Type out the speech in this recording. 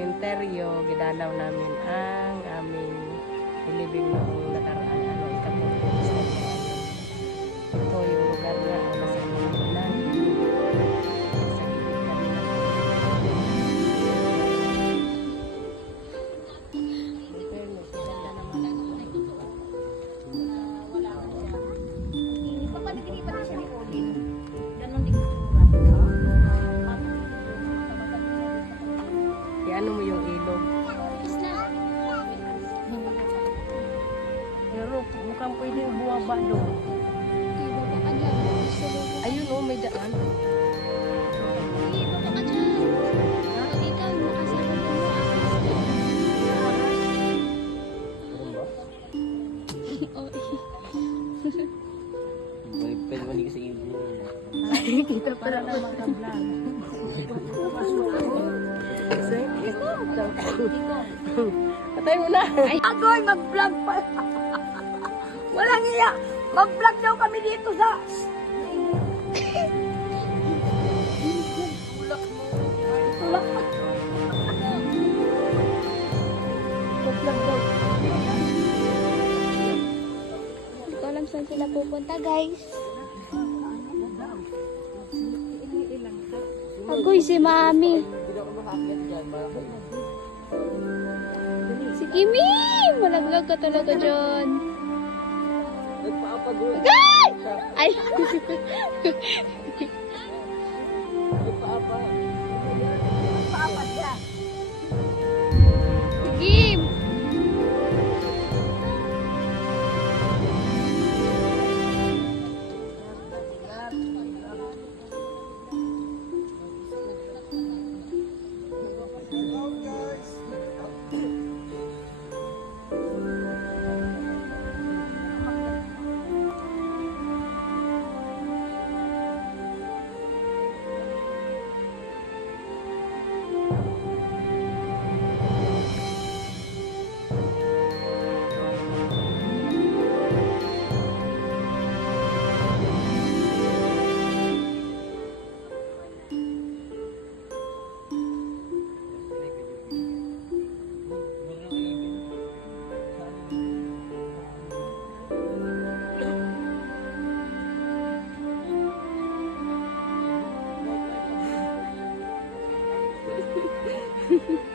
sementeryo, gidalaw namin ang aming nilibing noong nakaraan ika-40 ito yung lugar nga nasa gilid ng sa gilid kami ng ano mo yung ilog. Pero mukhang pwede buwaba doon. Ayun o, may daan. Pwede ba hindi kasi ilog? Kita pala na magka-vlog. Patay mo na. Agoy, mag-vlog pa. Walang iya. Mag-vlog daw kami dito sa... Tulak mo. Mag-vlog daw. Hindi ko alam saan sila pupunta, guys. Agoy, si Mami. Si Kimi! Malaglag ka talaga dyan. Agay! Ay! Paapat siya. Si Kim! Hehehe